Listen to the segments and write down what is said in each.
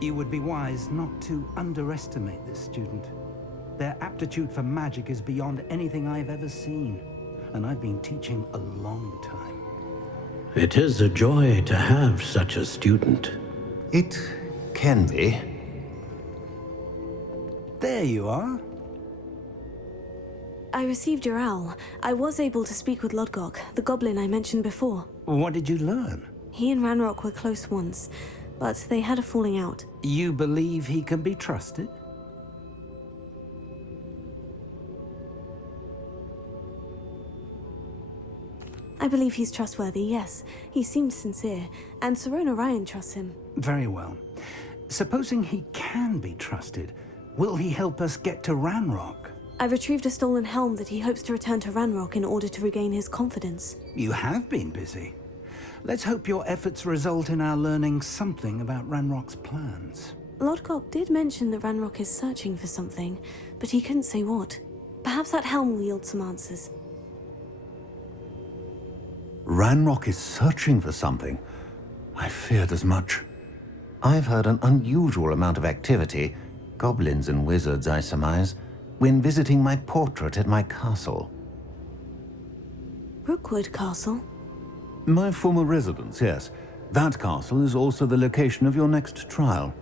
You would be wise not to underestimate this student. Their aptitude for magic is beyond anything I've ever seen, and I've been teaching a long time. It is a joy to have such a student. It can be. There you are. I received your owl. I was able to speak with Lodgok, the goblin I mentioned before. What did you learn? He and Ranrock were close once, but they had a falling out. You believe he can be trusted? I believe he's trustworthy, yes. He seems sincere, and Sirona Ryan trusts him. Very well. Supposing he can be trusted, will he help us get to Ranrock? I retrieved a stolen helm that he hopes to return to Ranrock in order to regain his confidence. You have been busy. Let's hope your efforts result in our learning something about Ranrock's plans. Lodgok did mention that Ranrock is searching for something, but he couldn't say what. Perhaps that helm will yield some answers. Ranrock is searching for something. I feared as much. I've heard an unusual amount of activity, goblins and wizards, I surmise, when visiting my portrait at my castle. Rookwood Castle? My former residence, yes. That castle is also the location of your next trial.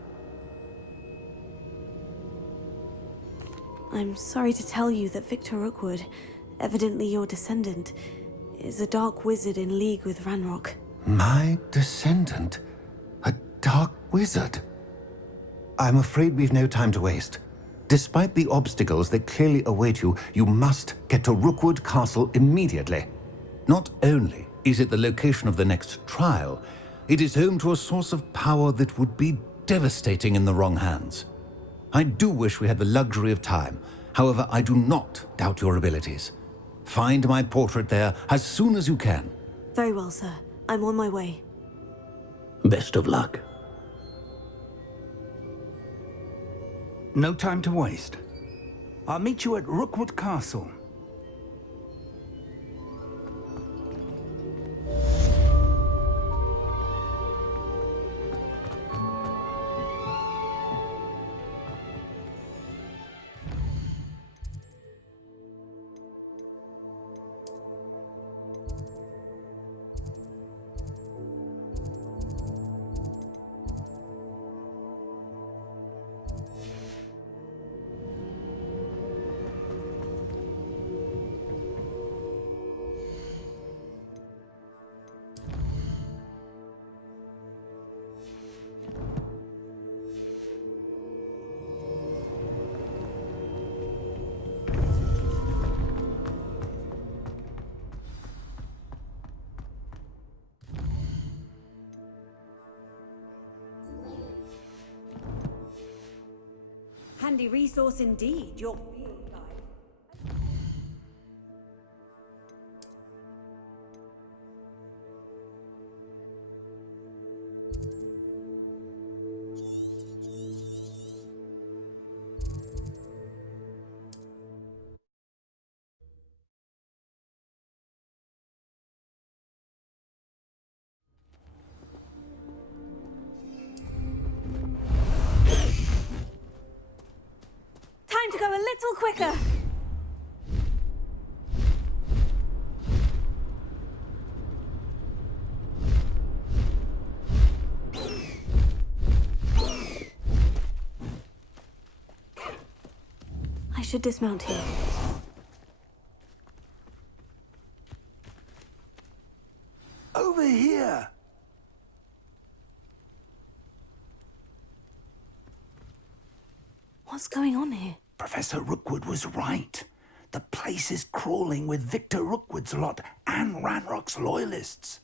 I'm sorry to tell you that Victor Rookwood, evidently your descendant, is a dark wizard in league with Ranrock. My descendant? A dark wizard? I'm afraid we've no time to waste. Despite the obstacles that clearly await you, you must get to Rookwood Castle immediately. Not only is it the location of the next trial, it is home to a source of power that would be devastating in the wrong hands. I do wish we had the luxury of time. However, I do not doubt your abilities. Find my portrait there as soon as you can. Very well, sir. I'm on my way. Best of luck. No time to waste. I'll meet you at Rookwood Castle. Handy resource indeed, your field guide. Time to go a little quicker. I should dismount here. Over here! What's going on here? Professor Rookwood was right. The place is crawling with Victor Rookwood's lot and Ranrock's loyalists.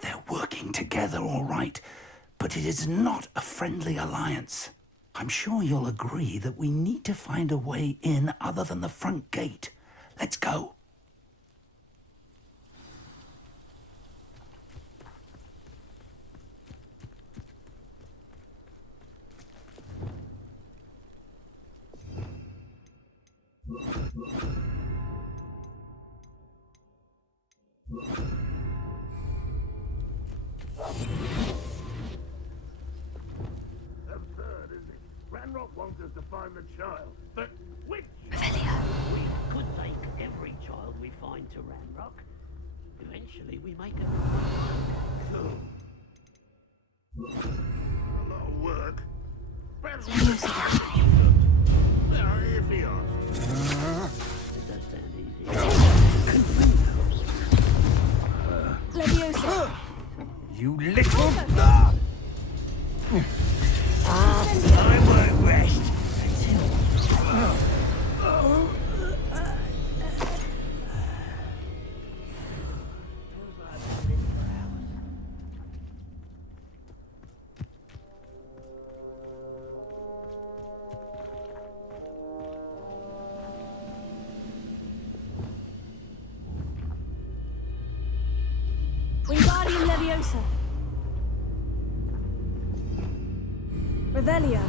They're working together, all right, but it is not a friendly alliance. I'm sure you'll agree that we need to find a way in other than the front gate. Let's go. Absurd, isn't it? Ranrock wants us to find the child. But which? Revelio. We could take every child we find to Ranrock. Eventually we make a... A lot of work. Perhaps if he asks. It does sound easy. Leviosa. You little... Incendio. I won't rest Wingardium Leviosa. Revelio.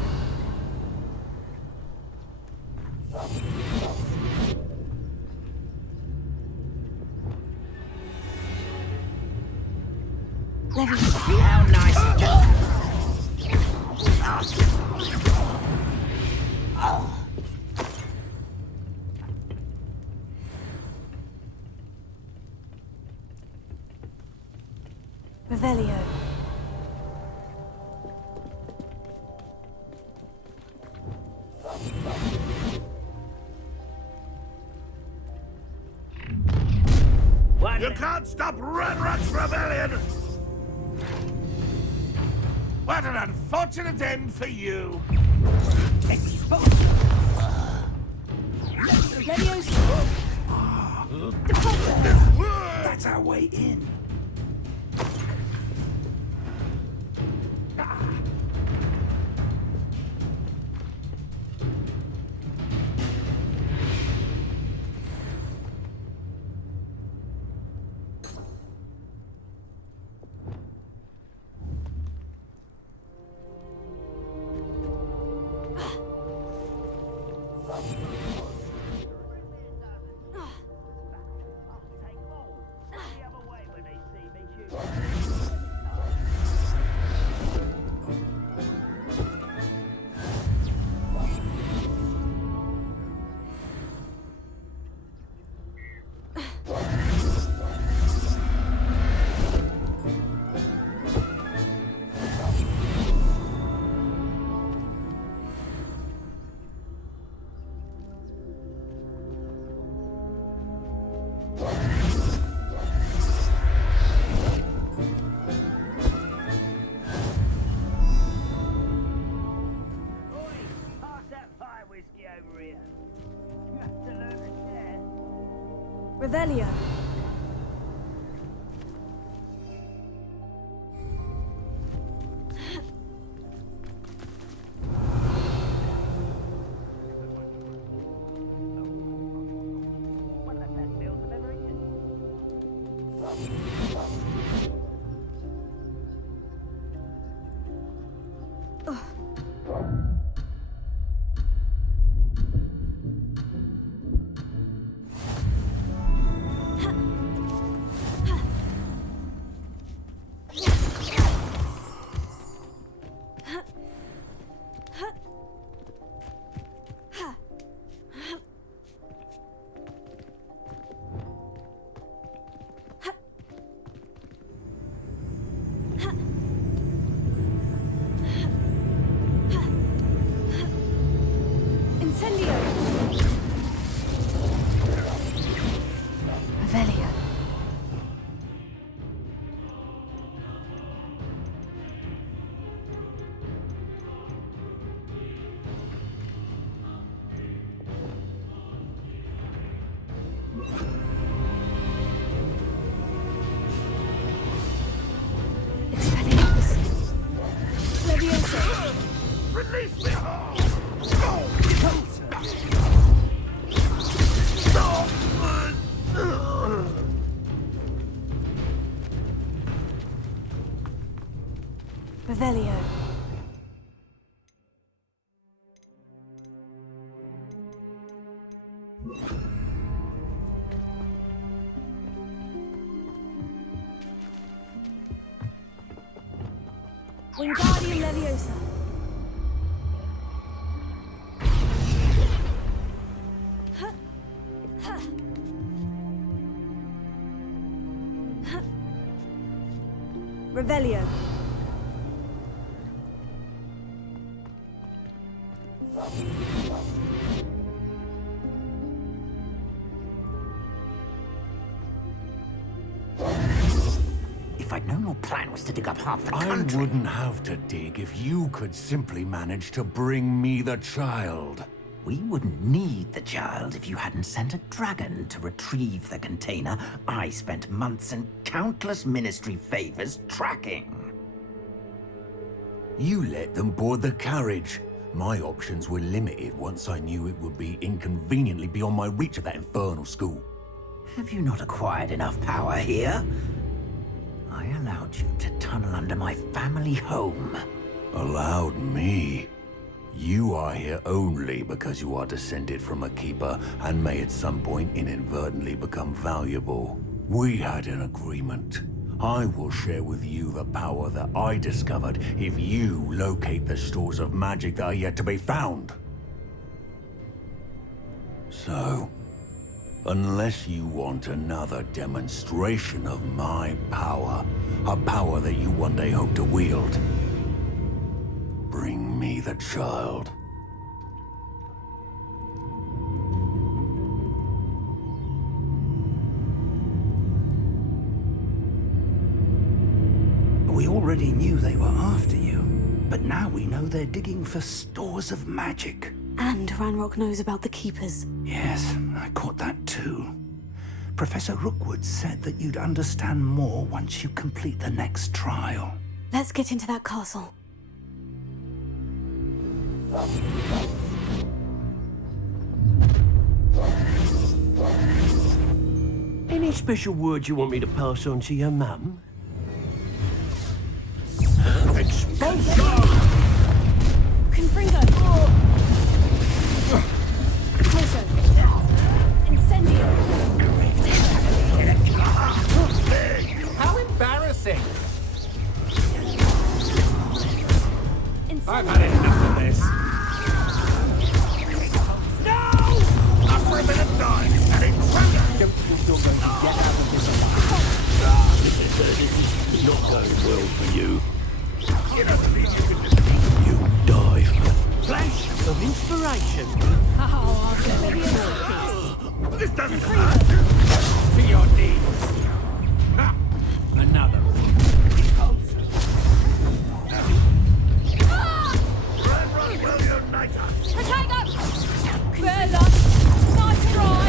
Leviosa. How nice. Revelio. You can't stop Ranrock's rebellion! What an unfortunate end for you! Leviosa. That's our way in. Revelio. Revelio. Wingardium Leviosa. Revelio. If I'd known your plan was to dig up half the I country... wouldn't have to dig if you could simply manage to bring me the child. We wouldn't need the child if you hadn't sent a dragon to retrieve the container I spent months and countless ministry favors tracking. You let them board the carriage. My options were limited once I knew it would be inconveniently beyond my reach at that infernal school. Have you not acquired enough power here? I allowed you to tunnel under my family home. Allowed me? You are here only because you are descended from a keeper and may at some point inadvertently become valuable. We had an agreement. I will share with you the power that I discovered if you locate the stores of magic that are yet to be found. So, unless you want another demonstration of my power, a power that you one day hope to wield, bring me the child. We already knew they were after you, but now we know they're digging for stores of magic. And Ranrock knows about the Keepers. Yes, I caught that too. Professor Rookwood said that you'd understand more once you complete the next trial. Let's get into that castle. Any special words you want me to pass on to your mum? Confringo! Closer! Incendio! How embarrassing! Incendio! I've had enough of this. No! Up for a bit of time, and intruder! Don't think you're going to get out of this alive. This is not going well for you. You don't believe you can defeat You die. Flash of inspiration. this doesn't hurt. To your knees. Ha! Another. Ranrock will unite us. Potato! Bella! Nice try!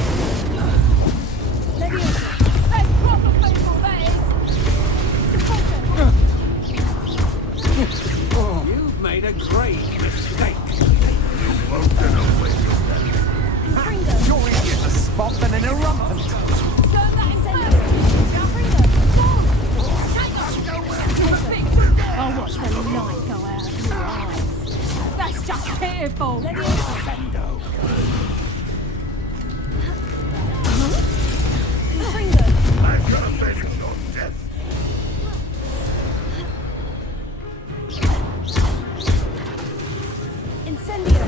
Leviosa! That's proper people, that is! You've made a grave mistake. You won't get away with that. Confringo! You're easier to spot than an irrelevant. Turn that Incendio! Confringo! I'll watch the light go out of your eyes. That's just pitiful! Leviosa! Confringo! I'm gonna finish your death. Incendio!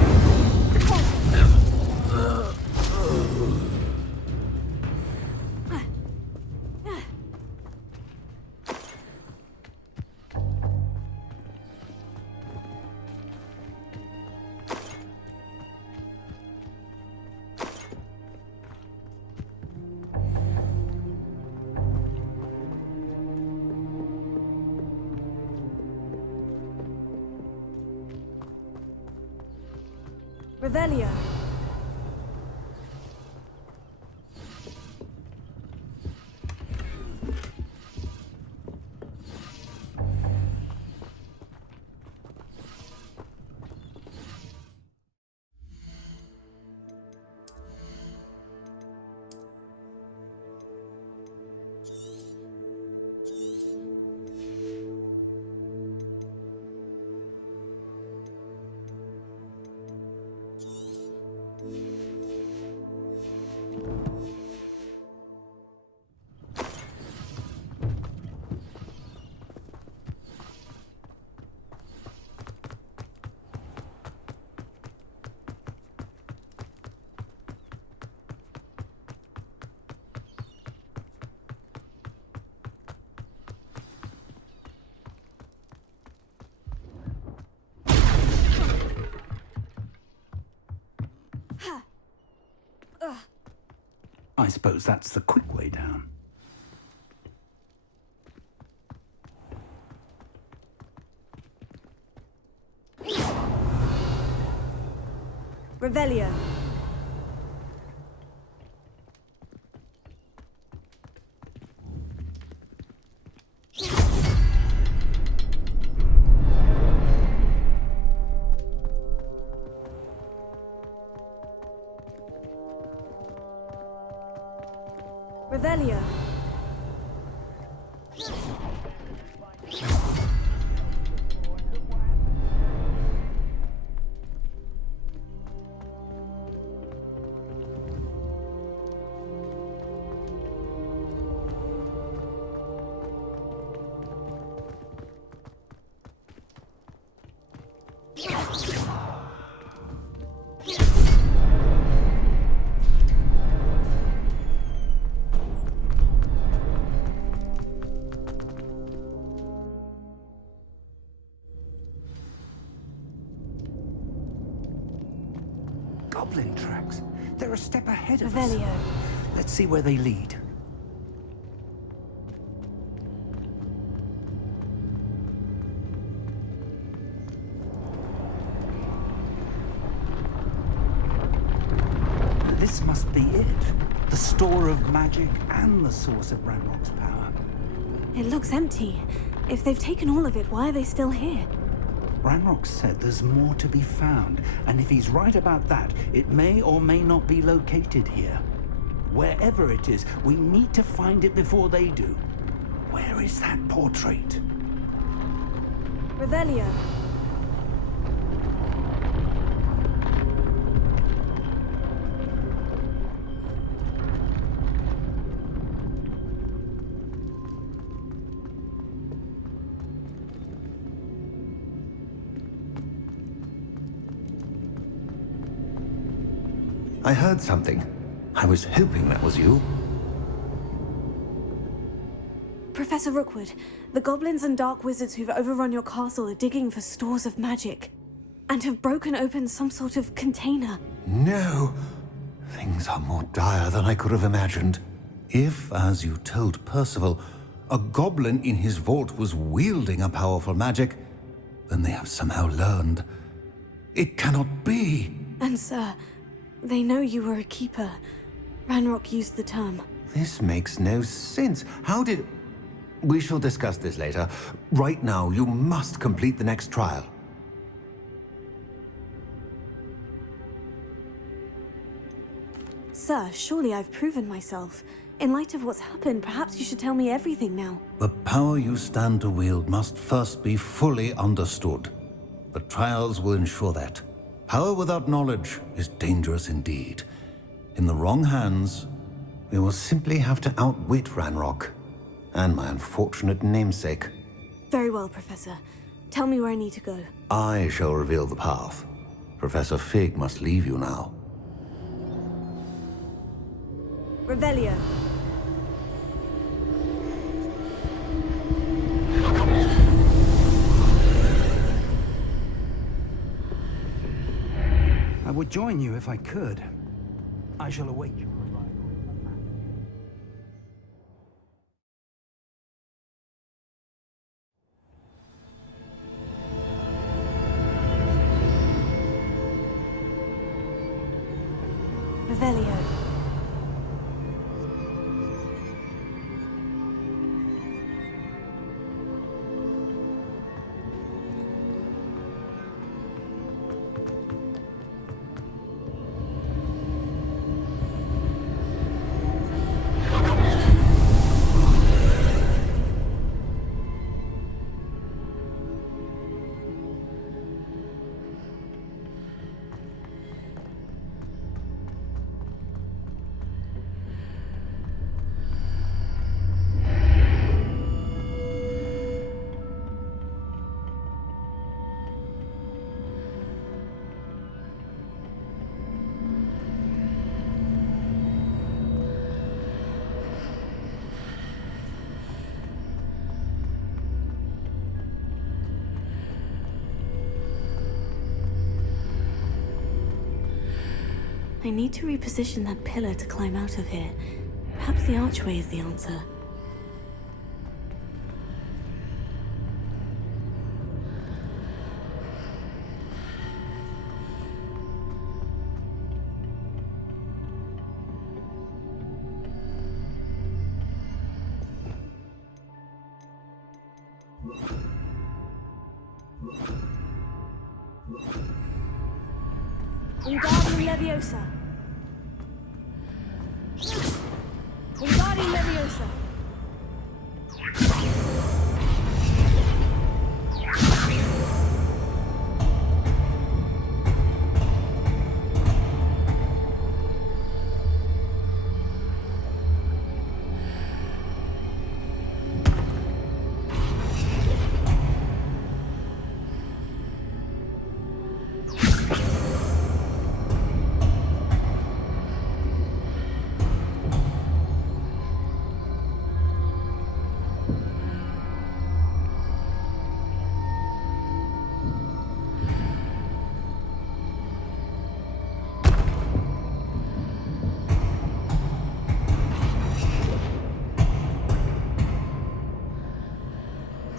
Revelio! I suppose that's the quick way down. Revelio. Revelio. Goblin tracks. They're a step ahead of us. Revelio. Let's see where they lead. This must be it. The store of magic and the source of Ranrock's power. It looks empty. If they've taken all of it, why are they still here? Ranrock said there's more to be found, and if he's right about that, it may or may not be located here. Wherever it is, we need to find it before they do. Where is that portrait? Revelio. I heard something. I was hoping that was you. Professor Rookwood, the goblins and dark wizards who've overrun your castle are digging for stores of magic, and have broken open some sort of container. No! Things are more dire than I could have imagined. If, as you told Percival, a goblin in his vault was wielding a powerful magic, then they have somehow learned. It cannot be! And sir, they know you were a keeper. Ranrock used the term. This makes no sense. How did... We shall discuss this later. Right now, you must complete the next trial. Sir, surely I've proven myself. In light of what's happened, perhaps you should tell me everything now. The power you stand to wield must first be fully understood. The trials will ensure that. Power without knowledge is dangerous indeed. In the wrong hands, we will simply have to outwit Ranrock and my unfortunate namesake. Very well, Professor. Tell me where I need to go. I shall reveal the path. Professor Fig must leave you now. Revelio. I would join you if I could. I shall await you. Revelio. I need to reposition that pillar to climb out of here. Perhaps the archway is the answer. Wingardium Leviosa. Wingardium Leviosa.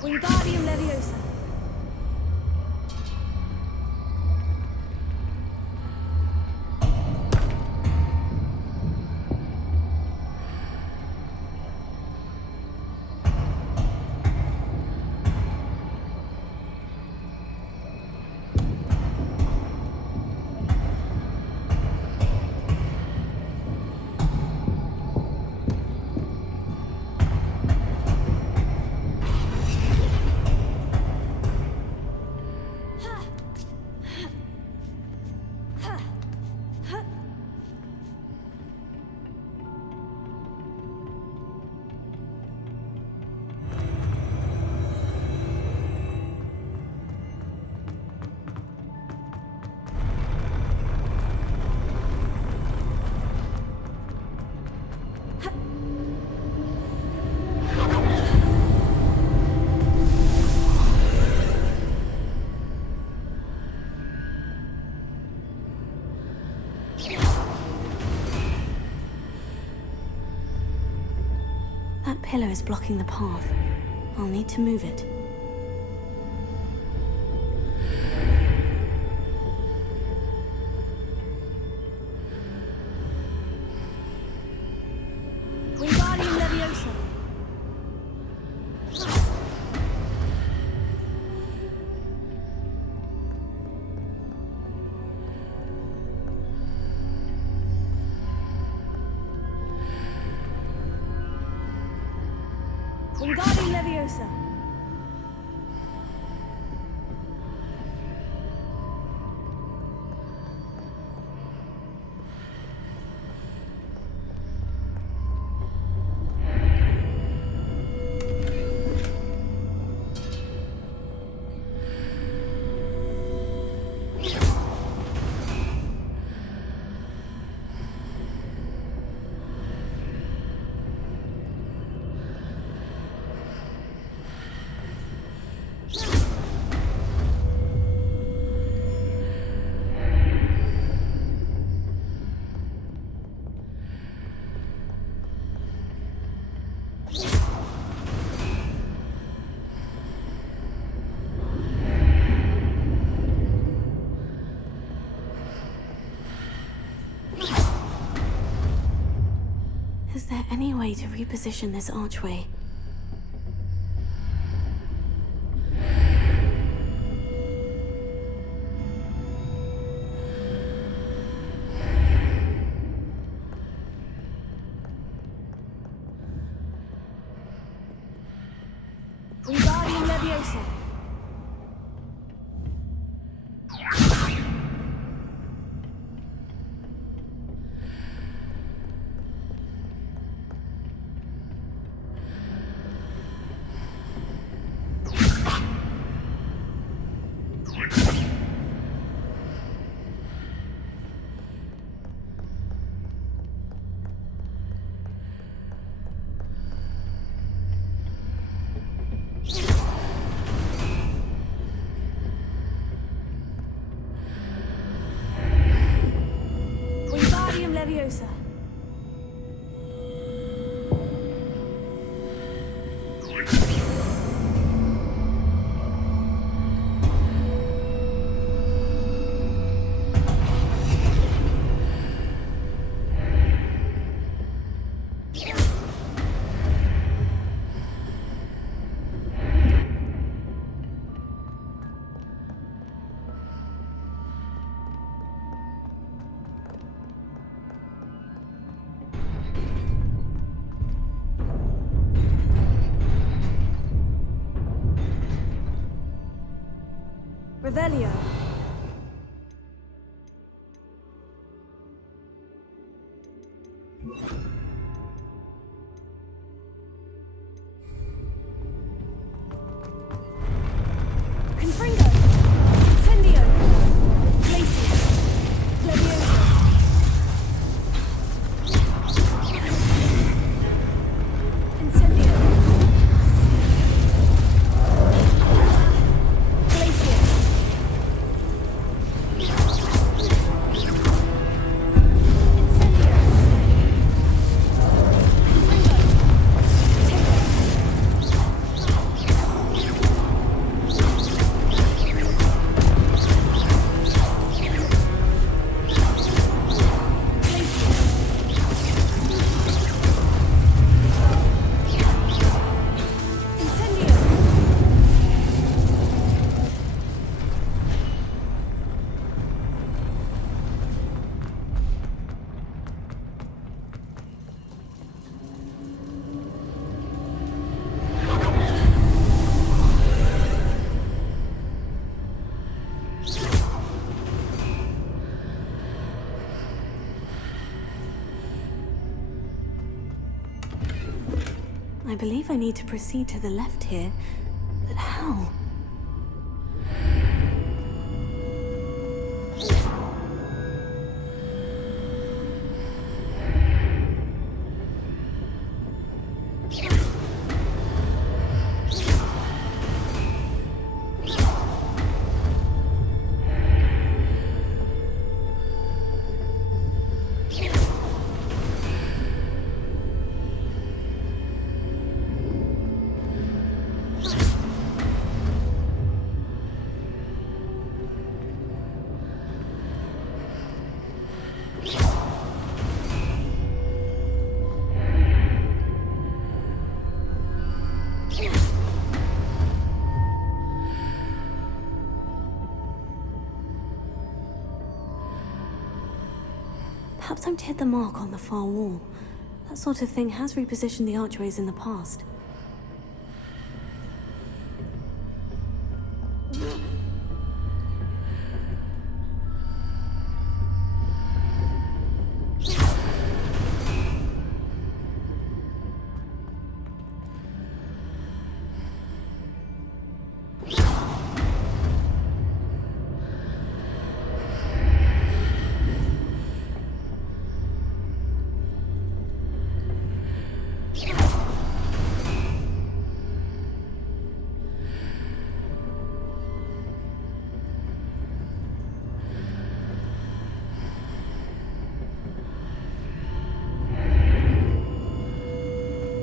Wingardium Leviosa. That pillar is blocking the path. I'll need to move it. Wingardium Leviosa. Wingardium Leviosa. Is there any way to reposition this archway? Wingardium Leviosa. Revelio. Confringo. Incendio. Glacius. Levioso. Incendio. Glacius. Incendio. I believe I need to proceed to the left here, but how? Perhaps I'm to hit the mark on the far wall. That sort of thing has repositioned the archways in the past.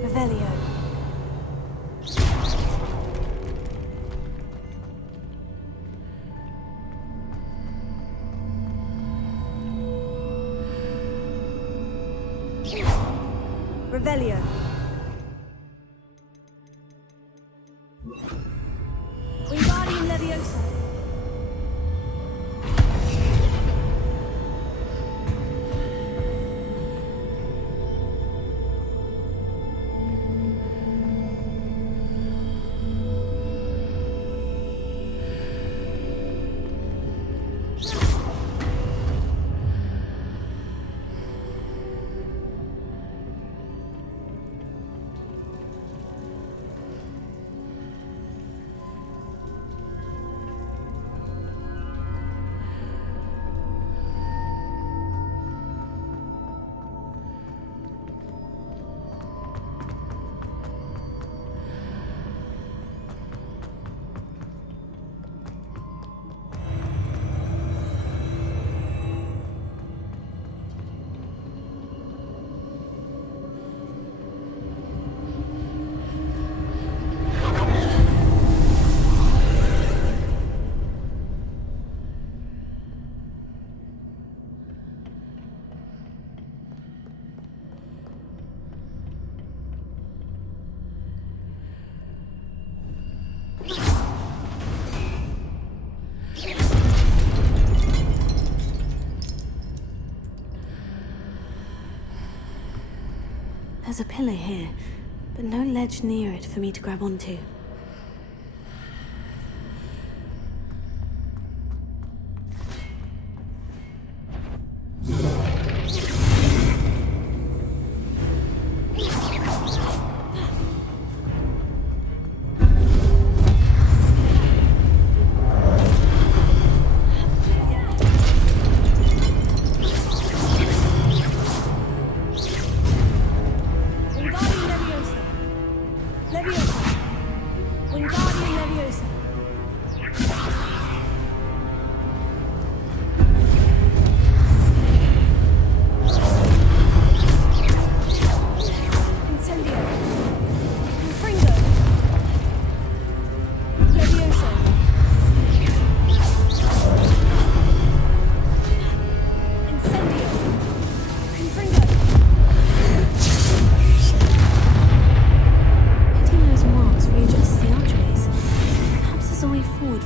Revelio. Revelio. Wingardium Leviosa. There's a pillar here, but no ledge near it for me to grab onto.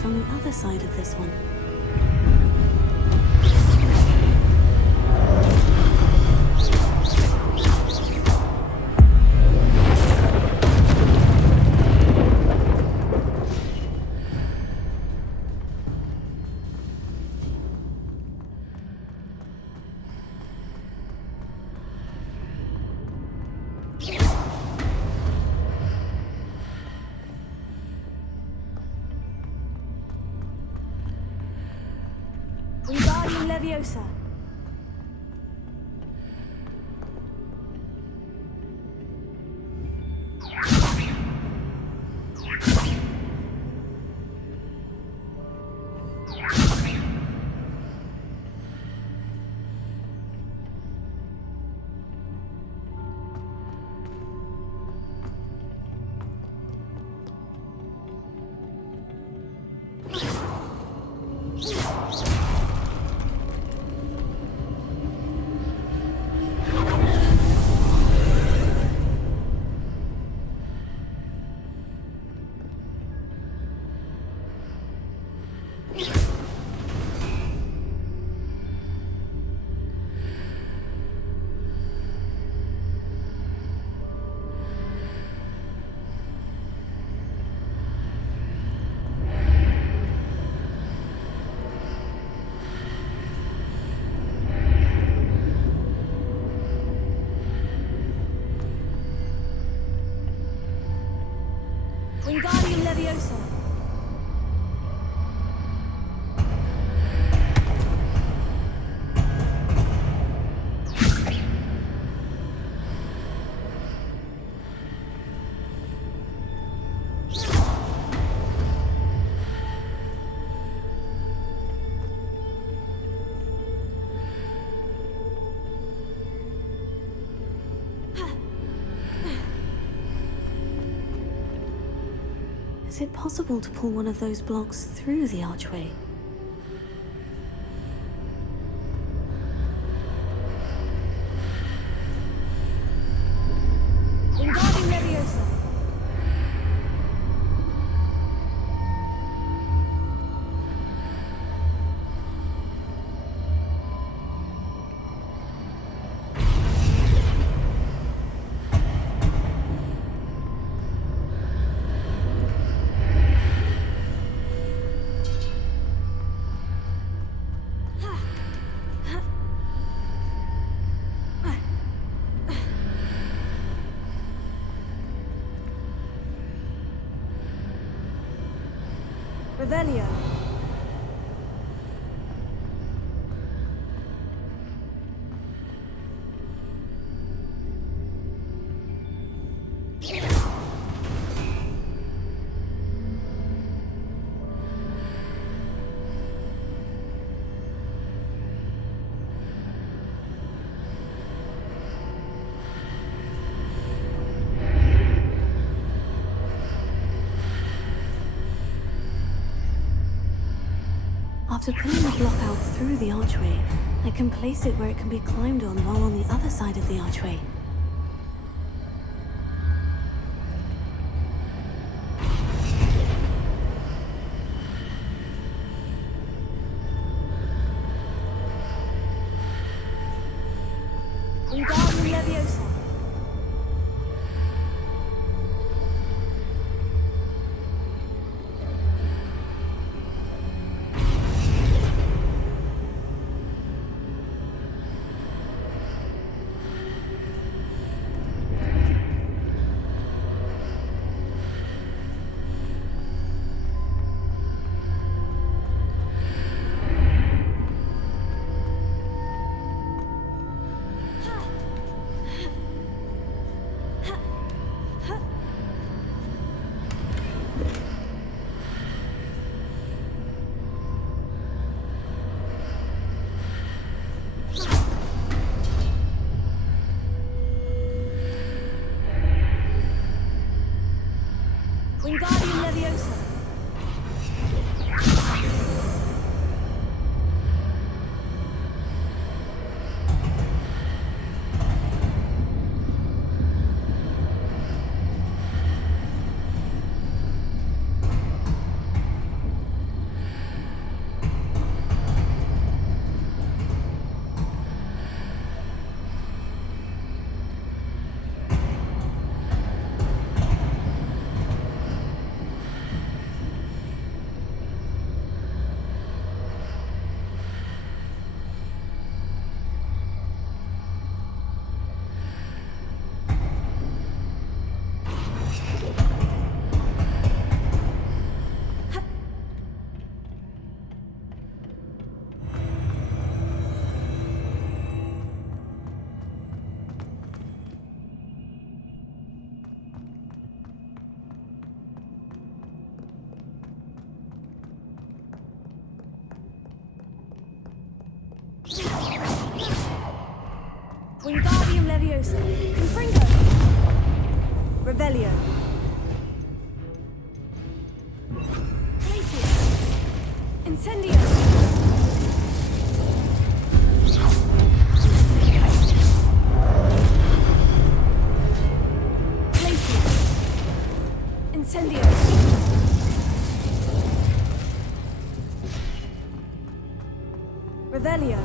From the other side of this one. Wingardium Leviosa. Wingardium Leviosa. Is it possible to pull one of those blocks through the archway? Wingardium Leviosa. Revelio. After pulling the block out through the archway, I can place it where it can be climbed on while on the other side of the archway. Wingardium Leviosa. Leviosa. Confringo. Revelio. Glacius. Incendio. Glacius. Incendio. Revelio.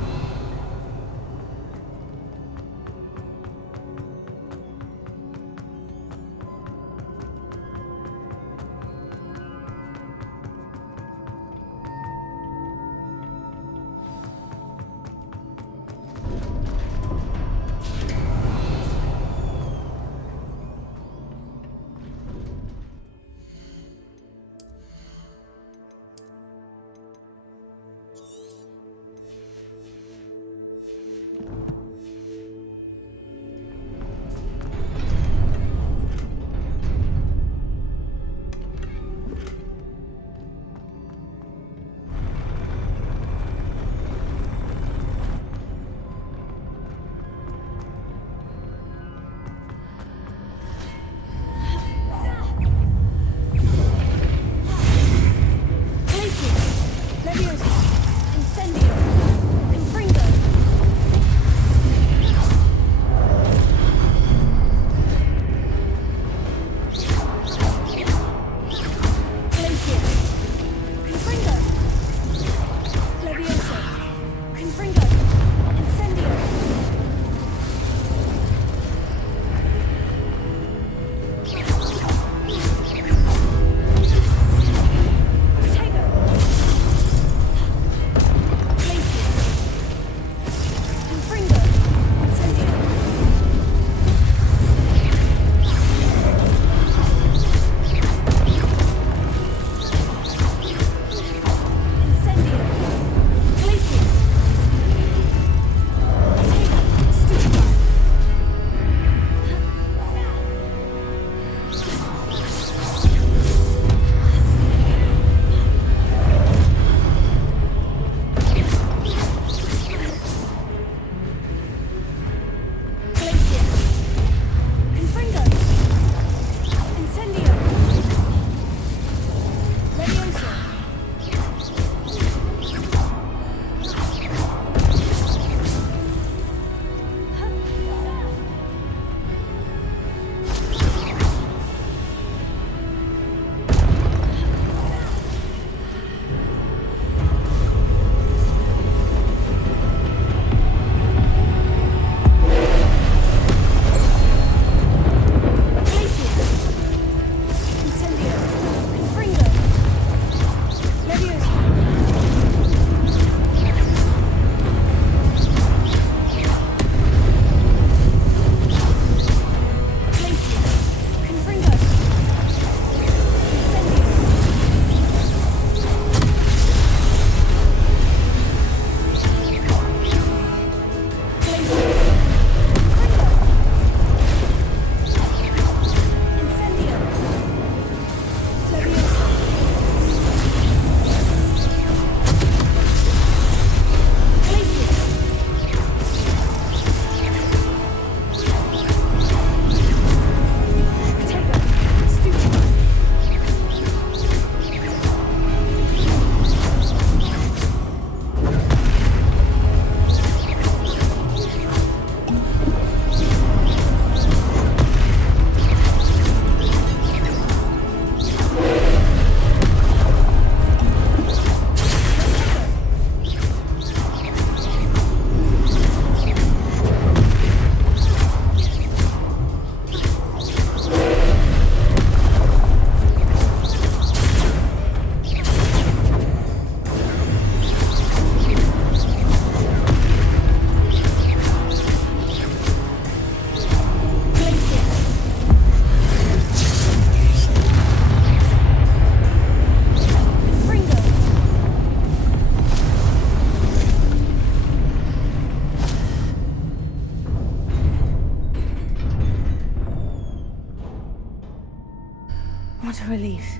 What a relief.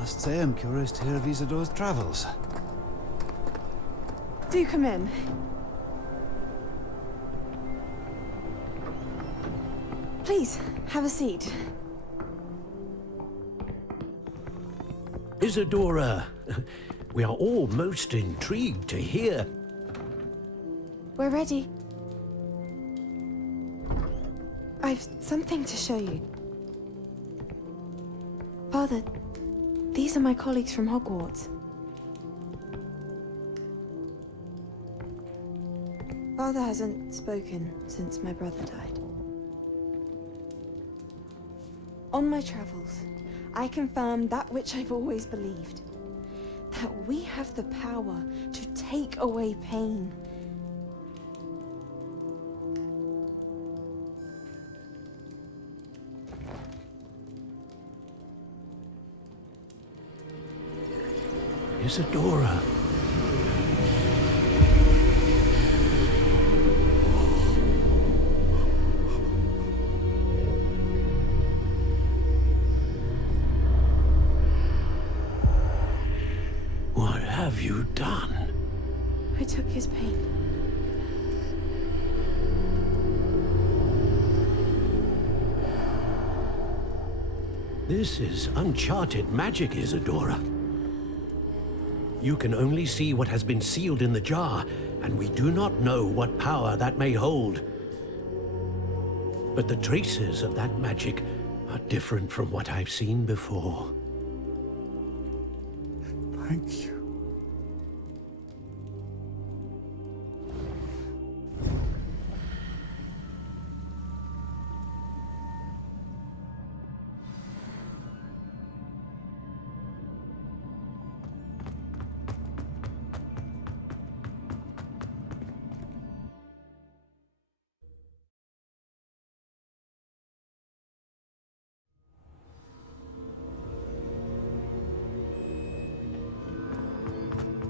Must say I'm curious to hear of Isadore's travels. Do come in. Please, have a seat. Isadora, we are all most intrigued to hear. We're ready. I've something to show you. Father, these are my colleagues from Hogwarts. Father hasn't spoken since my brother died. On my travels, I confirmed that which I've always believed. That we have the power to take away pain. Isadora. What have you done? I took his pain. This is uncharted magic, Isadora. You can only see what has been sealed in the jar, and we do not know what power that may hold. But the traces of that magic are different from what I've seen before. Thank you.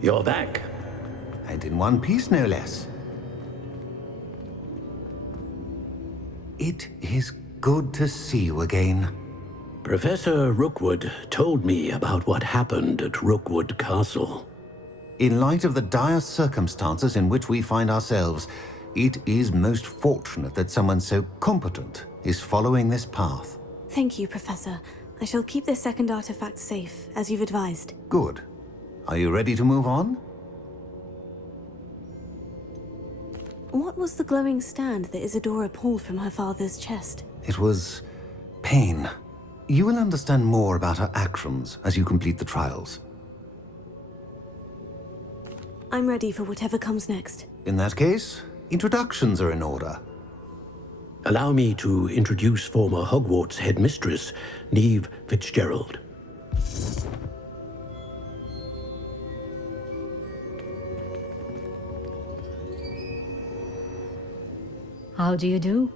You're back. And in one piece, no less. It is good to see you again. Professor Rookwood told me about what happened at Rookwood Castle. In light of the dire circumstances in which we find ourselves, it is most fortunate that someone so competent is following this path. Thank you, Professor. I shall keep this second artifact safe, as you've advised. Good. Are you ready to move on? What was the glowing stand that Isadora pulled from her father's chest? It was pain. You will understand more about her actions as you complete the trials. I'm ready for whatever comes next. In that case, introductions are in order. Allow me to introduce former Hogwarts headmistress, Neve Fitzgerald. How do you do?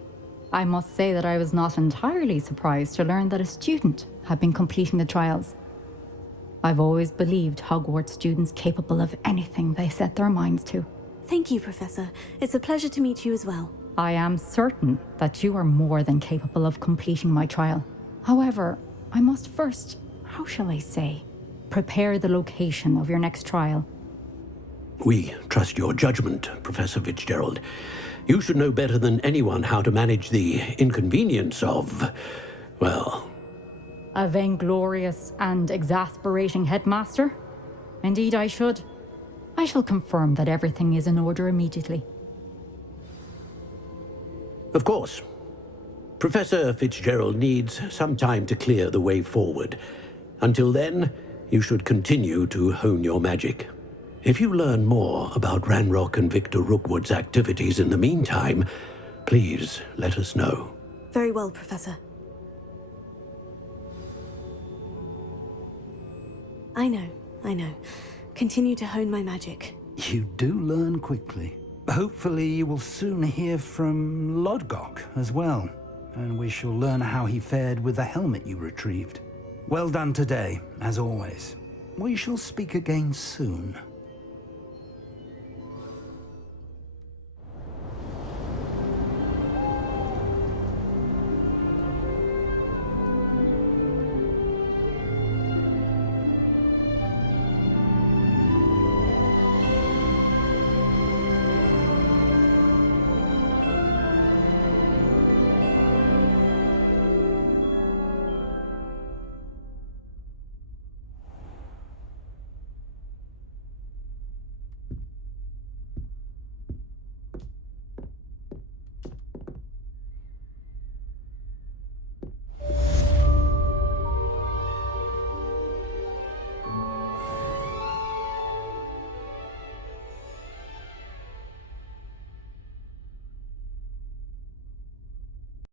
I must say that I was not entirely surprised to learn that a student had been completing the trials. I've always believed Hogwarts students capable of anything they set their minds to. Thank you, Professor. It's a pleasure to meet you as well. I am certain that you are more than capable of completing my trial. However, I must first, how shall I say, prepare the location of your next trial. We trust your judgment, Professor Fitzgerald. You should know better than anyone how to manage the inconvenience of, well... A vainglorious and exasperating headmaster? Indeed I should. I shall confirm that everything is in order immediately. Of course. Professor Fitzgerald needs some time to clear the way forward. Until then, you should continue to hone your magic. If you learn more about Ranrock and Victor Rookwood's activities in the meantime, please let us know. Very well, Professor. I know. Continue to hone my magic. You do learn quickly. Hopefully you will soon hear from Lodgok as well, and we shall learn how he fared with the helmet you retrieved. Well done today, as always. We shall speak again soon.